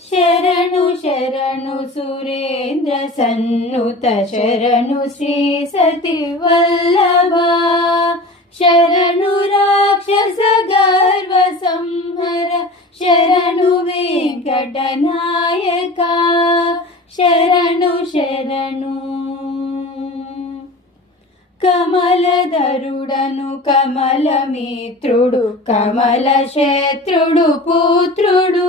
శరణు శరణు సురేంద్ర సన్నుత శరణు శ్రీ సతి వల్లభ శరణు రాక్షస గర్వ సంహర శరణు వెంకటనాయక శరణు శరణు కమలధరుడను కమలమిత్రుడు కమల శత్రుడు పుత్రుడు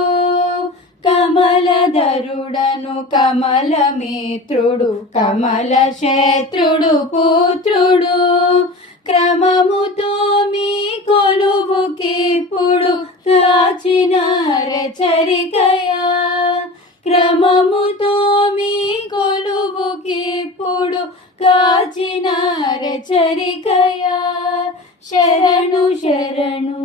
కమలధరుడను కమలమిత్రుడు కమల శత్రుడు పుత్రుడు క్రమముతో మీ కొలువుకిప్పుడు కాచిన రచరికయా క్రమముతో మీ కొలువుకిప్పుడు కాచిన రచరికయా శరణు శరణు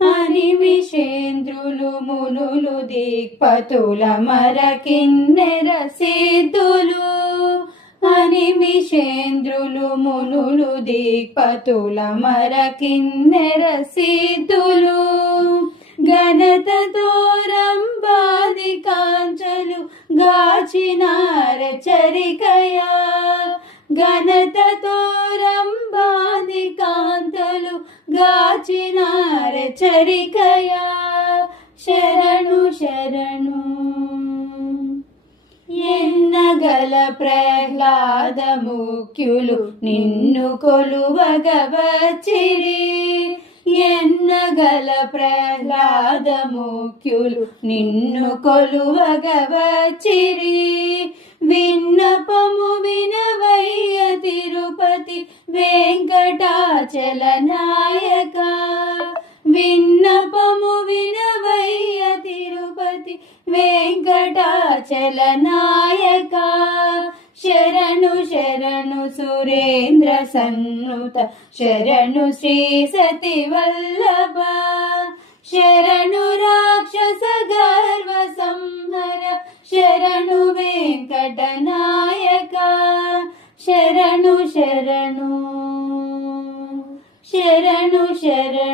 అనిమిషేంద్రులు మునులు దిక్పతుల మరకిన్నెర సిద్ధులు అనిమిషేంద్రులు మునులు దిక్పతుల మరకిన్నెర సిద్ధులు ఘనతతో రంబాది కాంచలు గాచినార చరికయా ఘనతతో రంబాది కాంతలు గాచినార చరికయా శరణు శరణు ఎన్నగల ప్రహ్లాద ముఖ్యులు నిన్ను కొలువగవచ్చిరి ఎన్నగల ప్రహ్లాద ముఖ్యులు నిన్ను కొలువగవచ్చిరి విన్నపము వినవయ్య తిరుపతి వెంకటాచల నాయక విన్నపము వినవయ్య తిరుపతి వెంకటాచల నాయక శరణు శరణు సురేంద్ర సన్నుత శరణు శ్రీ సతి వల్లభ శరణు రాక్షస గర్వ సంహర శరణు వెంకటనాయక శరణు శరణు శరణు శరణు